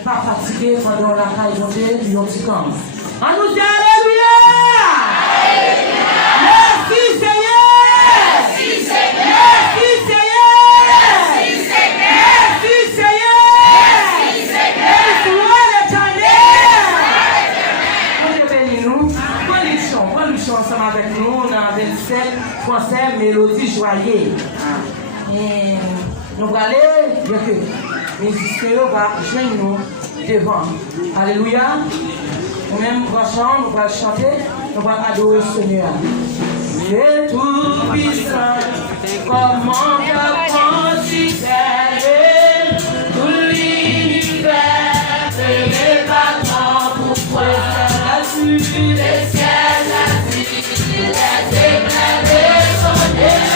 Pas fatigué pendant la caille montée du petit camp. On nous dit Alléluia! Merci Seigneur! Merci Seigneur! Merci Seigneur! Merci Seigneur! Gloire l'éternel! Bénis-nous. Prenez le chant ensemble avec nous. On a 27 français, mélodie joyeuse. Et nous allons aller, bien que les musiciens vont joindre nous devant. Alléluia. Nous-mêmes, prochain, nous allons chanter, nous allons adorer le Seigneur. C'est tout puissant, comment considérer tout l'univers, c'est les bâtiments pour la suite des ciels, la vie, les éclairs des soleils.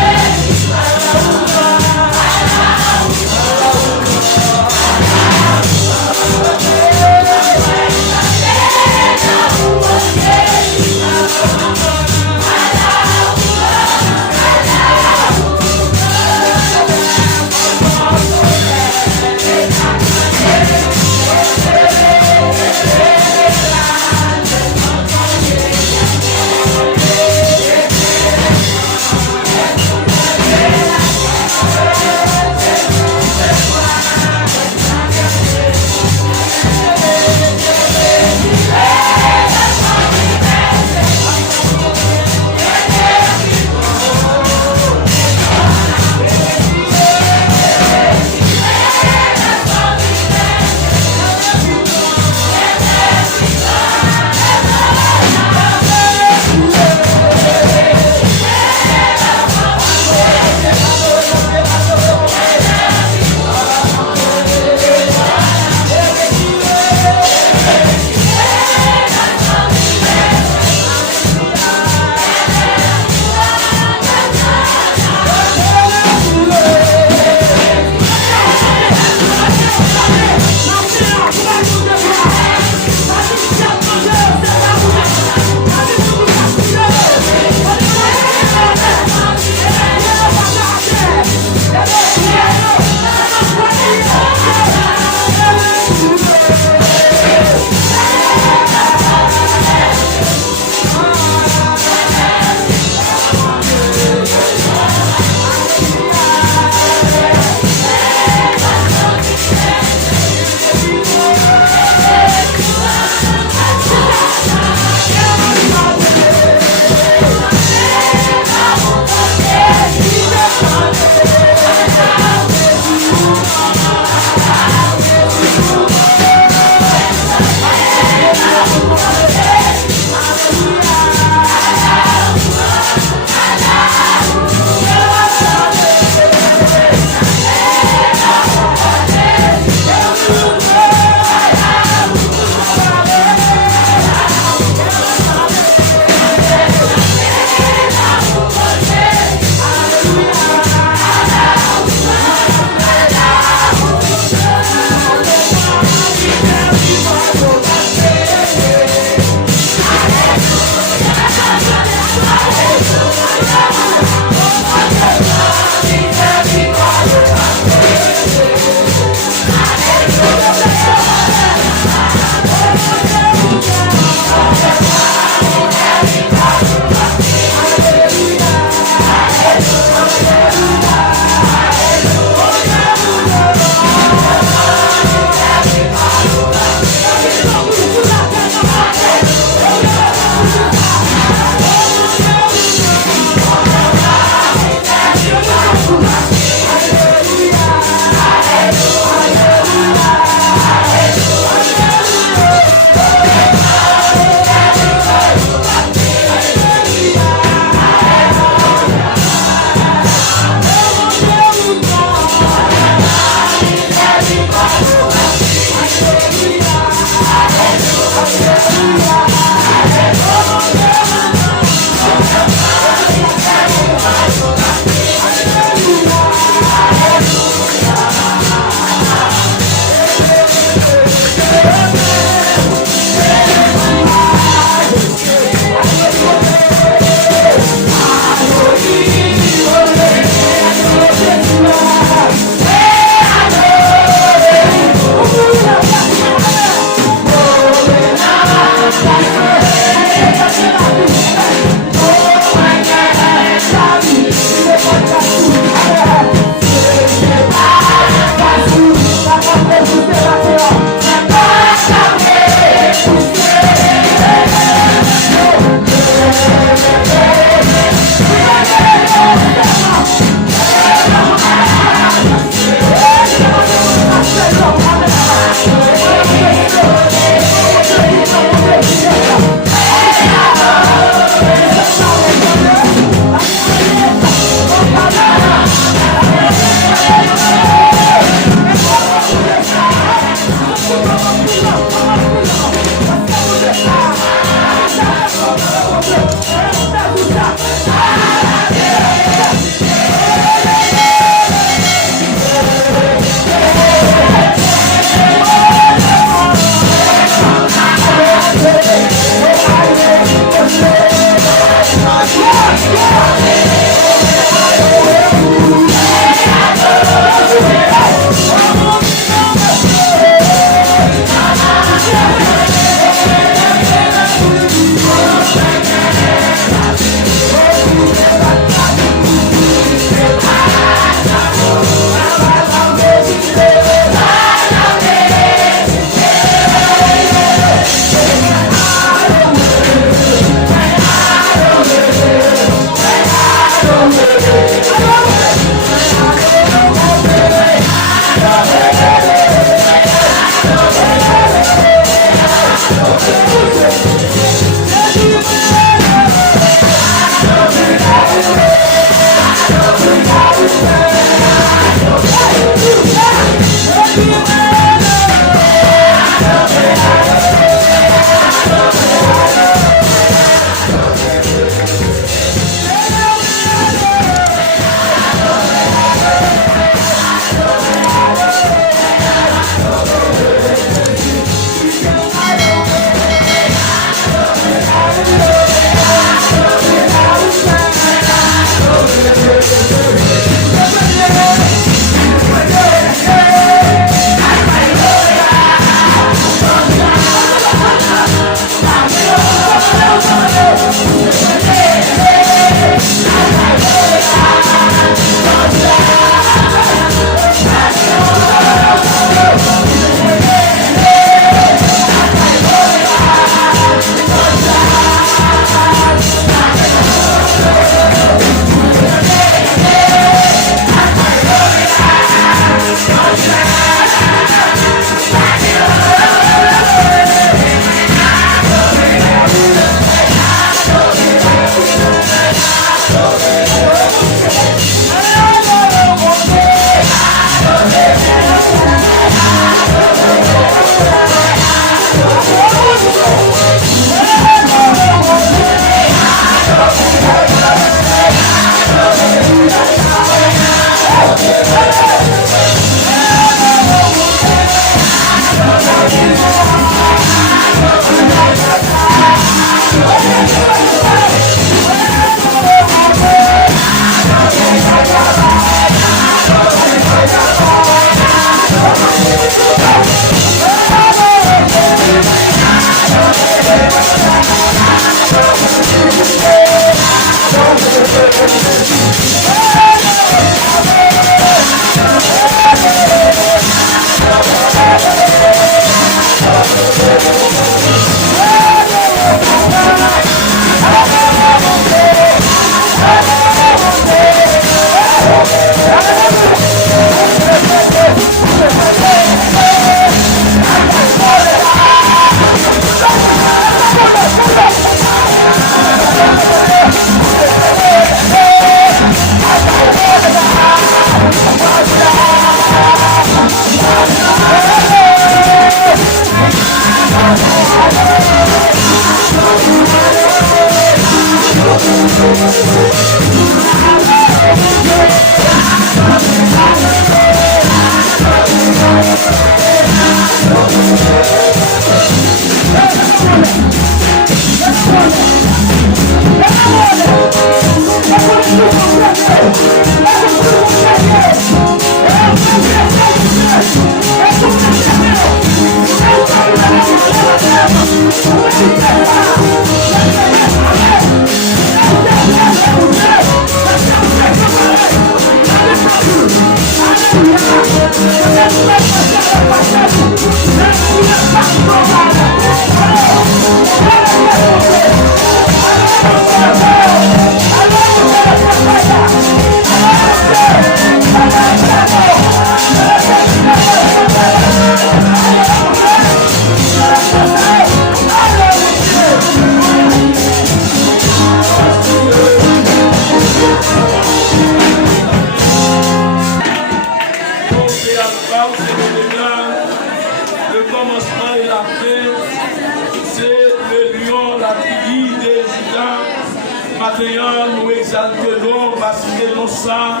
Nous exaltons parce que nous ça,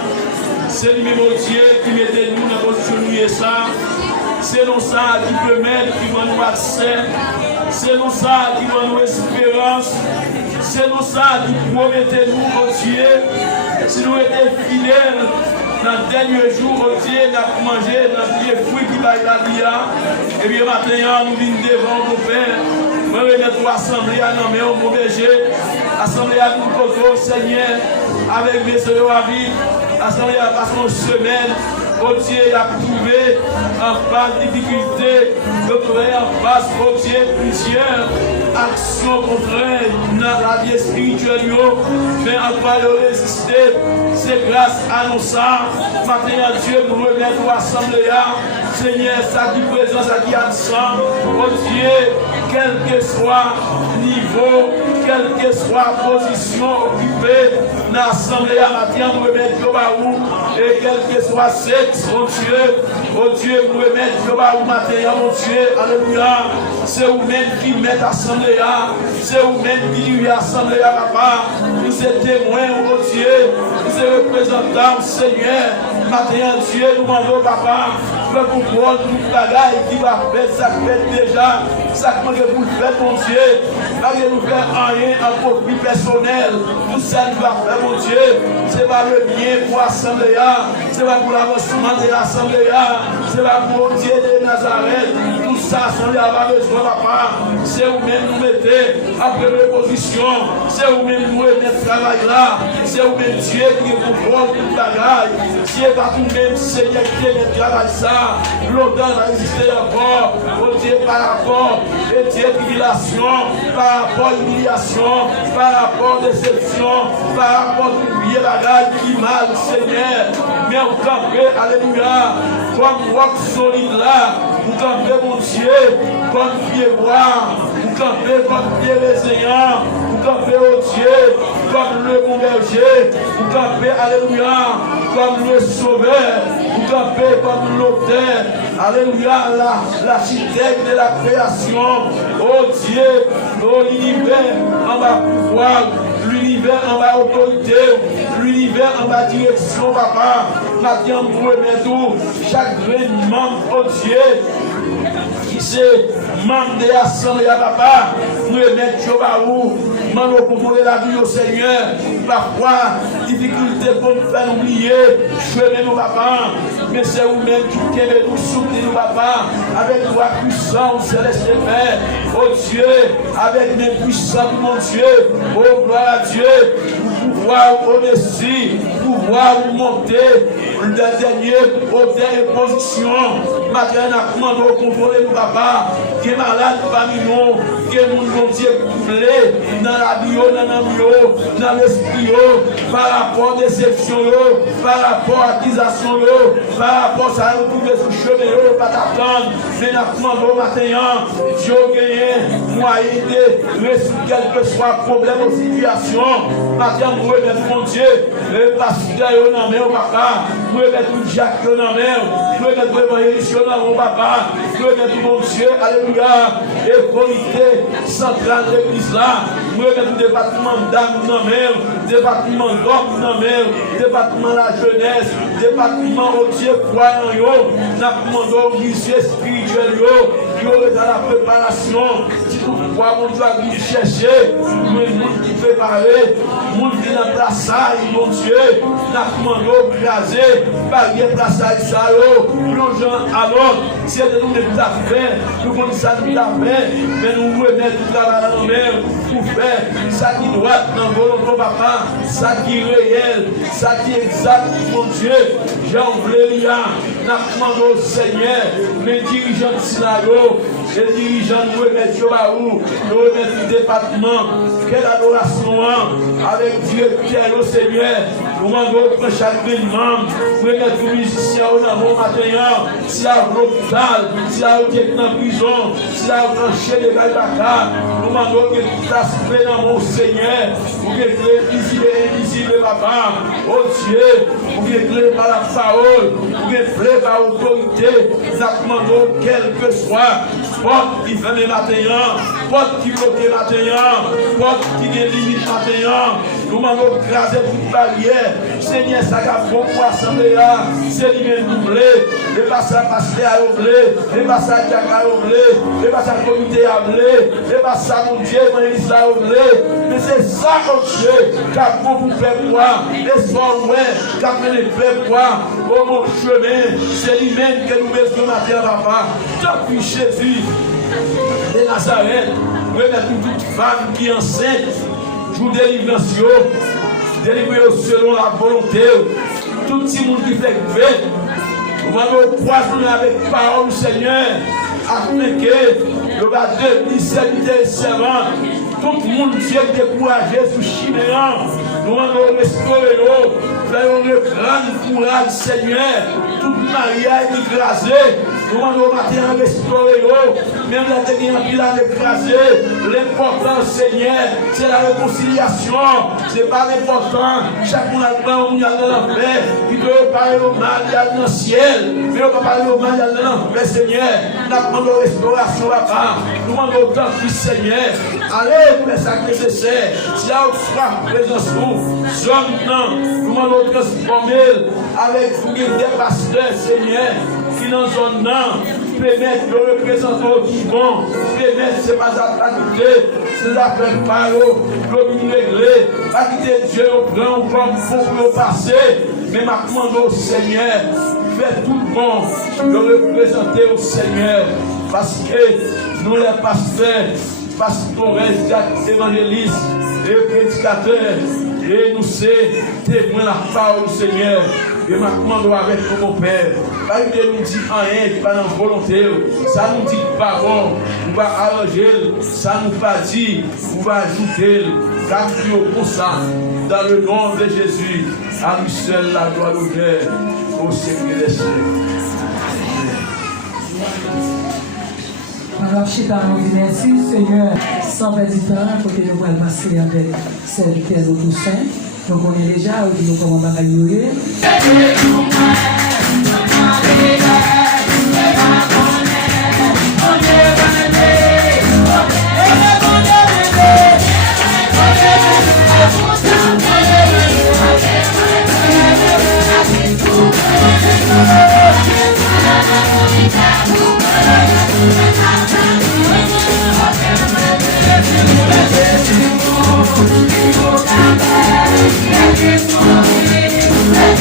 c'est le même Dieu qui mettait nous dans notre ça. C'est nous ça qui peut mettre, qui va nous accès. C'est nous ça qui va nous espérance. C'est nous ça qui promettait nous, oh Dieu, si nous étions fidèles dans le dernier jour, oh Dieu, nous avons mangé dans les fruits qui va la vie. Et bien maintenant, nous venons devant nos pères. Nous remettons l'assemblée à nommer au mon berger. Assemblée à nous côté, Seigneur, avec mes soeurs à vie, assemblée à passer une semaine, oh Dieu, à trouver en face de difficulté, de trouver en face, oh Dieu, plusieurs actions contraires dans la vie spirituelle, mais en quoi le résister, c'est grâce à nous ça. Maintenant, Dieu, nous remettons l'assemblée à Seigneur, ça qui présent, ça qui ensemble, oh Dieu, quel que soit niveau, quelle que soit la position occupée dans l'assemblée à matin, nous remettons au baou, et quel que soit sexe, mon Dieu, nous remettons au baou matin, mon Dieu, alléluia. C'est vous-même qui mettez l'assemblée à, c'est vous-même qui dirigez l'assemblée à papa. Nous sommes témoins, mon Dieu, nous sommes représentants, Seigneur. Matin, Dieu, nous demandons, papa, pour pouvoir nous bagaille qui va faire, ça fait déjà, ça que vous faites, mon Dieu, pas que nous faire rien en profit personnel, tout ça nous va faire, mon Dieu, c'est pas le bien pour l'assemblée, c'est pas pour l'avancement de l'assemblée, c'est pas pour Dieu de Nazareth, tout ça, l'assemblée va besoin, papa, c'est vous-même nous mettez après l'opposition, c'est vous-même nous mettez travail là, c'est vous-même Dieu qui est pour voir tout bagaille, c'est pas vous-même Seigneur qui est travail ça. Longtemps va exister encore, oh Dieu, par rapport à tribulation, par rapport à humiliation, par rapport à déception, par rapport à oublier la garde qui mal, Seigneur. Mais on campait, alléluia, comme roc solide là, vous campez, mon Dieu, comme pied bois, vous campez comme pied résilient, vous campez, oh Dieu, comme le bon berger, vous campez, alléluia, comme le sauveur, vous campez comme l'auteur, alléluia, l'architecte de la création, oh Dieu, oh l'univers en bas pouvoir, l'univers en bas autorité, l'univers en bas direction, papa, maintenant vous remettons chaque membre, oh Dieu, qui c'est membre de l'assemblée à papa, nous remettons Baou, nous contrôler la vie au Seigneur, parfois, difficulté pour nous faire oublier, chemin nos papa, mais c'est vous-même qui pouvez nous soutenir nos papa, avec toi puissant, céleste Père, oh Dieu, avec mes puissants, mon Dieu, oh gloire à Dieu, pouvoir au Messie, pouvoir monter le dernier hôtel et position. Maintenant, nous demandons contrôler nos papa, qui est malade parmi nous, qui est mon Dieu couplé dans la bio, dans l'esprit, par rapport à déception, par rapport à accusation, par rapport à retrouver ce chemin, pas t'attendre. Mais nous demandons maintenant, Dieu gagne, moyen de résoudre quel que soit le problème ou situation. Maintenant, nous remettons mon Dieu, le pasteur, nous remettons papa, nous remettons Jacques, nous remettons l'évangéliste, nous papa, nous remettons mon Dieu, alléluia, et qualité centrale de l'église là, nous remettons le département d'âme, nous département d'homme, nous département de la jeunesse, département au Dieu croyant, nous demandons au lycée spirituel, il est dans la préparation. Si toutefois, mon Dieu, a dit chercher, mais le monde qui prépare, le monde qui est dans la place, mon Dieu, n'a commandé, crasé, barrière place, ça, plongeant à l'autre. Si de nous n'est pas fait, nous connaissons ça nous a fait, mais nous remettons tout travail à nous-mêmes pour faire ça qui doit dans volonté papa, ça qui est réel, ça qui est exact, mon Dieu. Jean Vléria, n'a commandé au Seigneur, les dirigeants de Sinago, les dirigeants nous remettent Yobaou, nous remettent le département, quelle adoration avec Dieu, au Seigneur, nous demandons pour chaque membre, nous remettre les musiciens au matin, si à l'hôpital, si à dans prison, si à chez les Gaïbaka, nous demandons que tout ça se fait dans mon Seigneur, pour que les visibles et invisibles, papa, oh Dieu, pour que par la parole, pour que par l'autorité, nous demandons quel que soit, porte qui ferme matin, porte qui bloque matin, porte qui limite matin, nous demandons craser toute barrière, Seigneur, ça va pour assembler là, c'est lui-même doublé, et pas ça passer à oublier, et pas ça qui a oublié, et pas ça comité à oublier, et pas ça mon Dieu, mon Église à oublier, mais c'est ça mon Dieu, qu'a pour vous faire voir, et soit ouais, qu'a mené faire voir, au mon chemin, c'est lui-même que nous besoin matin, papa, tant que Jésus de Nazareth, remettre toute femme qui est enceinte, joue délivrance, délivrer selon la volonté, tout le monde qui fait fait, nous allons poisonner avec la parole du Seigneur, afin que le bas de discerner servant, tout le monde qui est découragé sous Chinéan, nous allons restaurer l'eau, faire un grand courage, Seigneur, toute Maria est écrasée, nous allons matin restaurer l'eau, même la dernière ville a écrasé, l'important, Seigneur, c'est la réconciliation, c'est pas l'important, chaque monde a le temps où il y a de l'enfer, qui peut parler au mal, il y a dans le ciel, mais on va parler au mal, il y a dans l'enfer, Seigneur, nous demandons restauration là-bas, nous demandons autant de Seigneur, allez pour les sacs nécessaires, si y a autre présence vous, sommes nous demandons transformer avec vous des pasteurs, Seigneur, qui dans zone permettre de représenter qui vont, permettre c'est pas à quitter, c'est à faire par eux, de régler, pas quitter Dieu au grand comme pour le passé, mais ma commande au Seigneur, fait tout bon de représenter au Seigneur, parce que nous les pasteurs, pasteurs, évangélistes et prédicateurs, et nous sommes témoins de la parole du Seigneur. Et ma commande avec mon Père. Pas que nous dit rien qui pas dans la volonté. Ça nous dit pas bon. On va arranger. Ça nous pas dit. On va ajouter. Car Dieu pour ça. Dans le nom de Jésus. À lui seul la gloire au cœur. Au Seigneur des cieux. Alors, je suis merci, Seigneur. Sans perdre du temps, côté nous allons passer avec serviteur de tout saint. Donc, on est déjà, on dit comment on va gagner.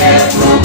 Let's go.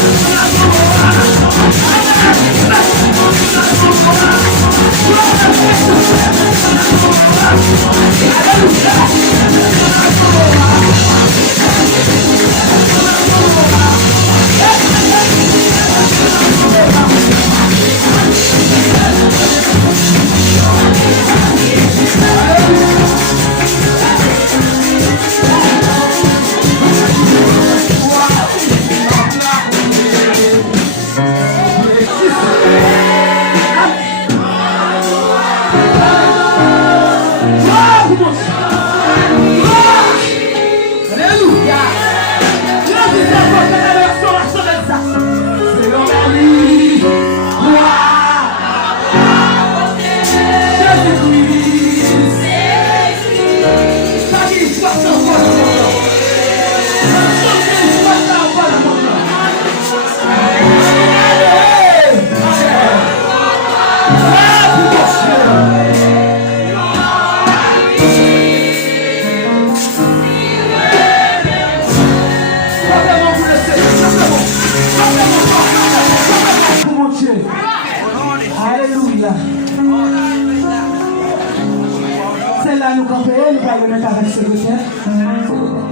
Let's go. nous camper, nous allons mettre avec ce secrétaire.